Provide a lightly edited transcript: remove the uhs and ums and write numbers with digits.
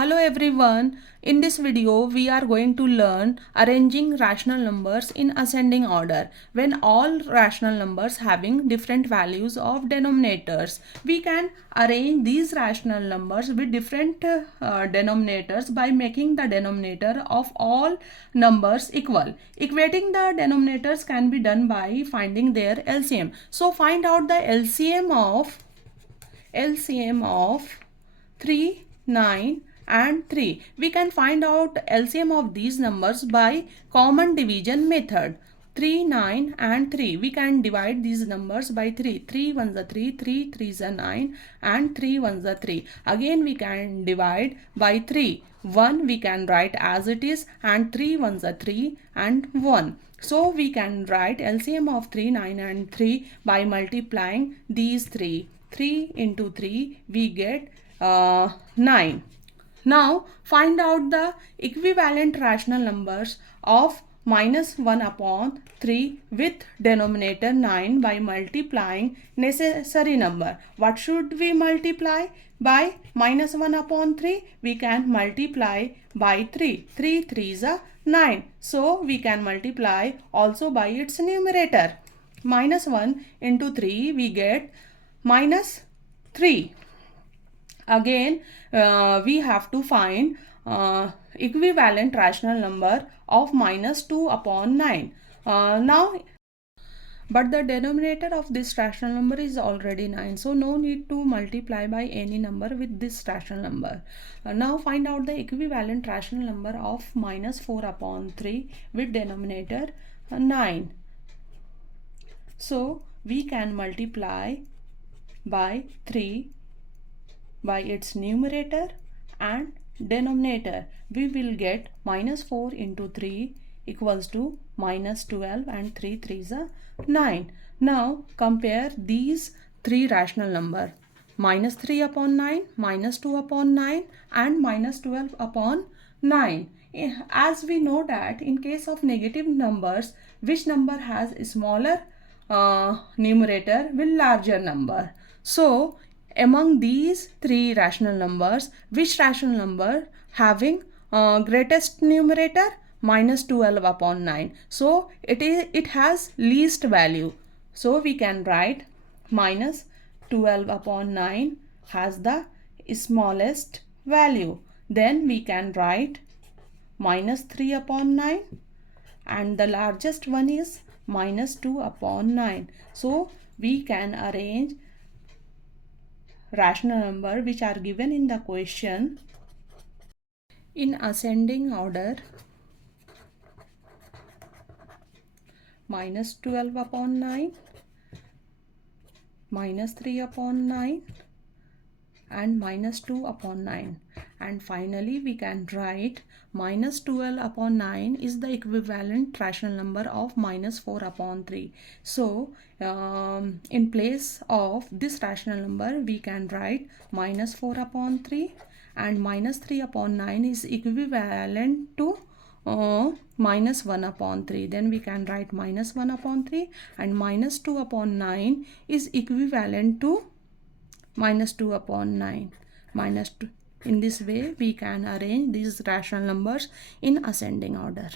Hello everyone, in this video we are going to learn arranging rational numbers in ascending order. When all rational numbers having different values of denominators, we can arrange these rational numbers with different denominators by making the denominator of all numbers equal. Equating the denominators can be done by finding their LCM. So find out the LCM of 3, 9 and 3. We can find out LCM of these numbers by common division method. 3, 9 and 3. We can divide these numbers by 3. 3 ones are 3, 3 3s are 9 and 3 ones are 3. Again we can divide by 3. 1 we can write as it is and 3 ones are 3 and 1. So we can write LCM of 3, 9 and 3 by multiplying these 3. 3 into 3 we get 9. Now find out the equivalent rational numbers of minus 1 upon 3 with denominator 9 by multiplying necessary number. What should we multiply by minus 1 upon 3? We can multiply by 3. 3 3s are 9. So we can multiply also by its numerator. Minus 1 into 3 we get minus 3. Again we have to find equivalent rational number of minus 2 upon 9. But the denominator of this rational number is already 9, so no need to multiply by any number with this rational number. Now find out the equivalent rational number of minus 4 upon 3 with denominator 9. So we can multiply by 3 by its numerator and denominator. We will get minus 4 into 3 equals to minus 12 and 3 3s are 9. Now compare these three rational number. Minus 3 upon 9, minus 2 upon 9 and minus 12 upon 9. As we know that in case of negative numbers, which number has a smaller numerator will larger number. So among these three rational numbers, which rational number having greatest numerator? Minus 12 upon 9. So it has least value. So we can write minus 12 upon 9 has the smallest value. Then we can write minus 3 upon 9 and the largest one is minus 2 upon 9. So we can arrange rational number which are given in the question in ascending order. Minus 12 upon 9, minus 3 upon 9 and minus 2 upon 9. And finally we can write minus 12 upon 9 is the equivalent rational number of minus 4 upon 3. So in place of this rational number we can write minus 4 upon 3 and minus 3 upon 9 is equivalent to minus 1 upon 3. Then we can write minus 1 upon 3 and minus 2 upon 9 is equivalent to minus 2 upon 9. Minus 2. In this way we can arrange these rational numbers in ascending order.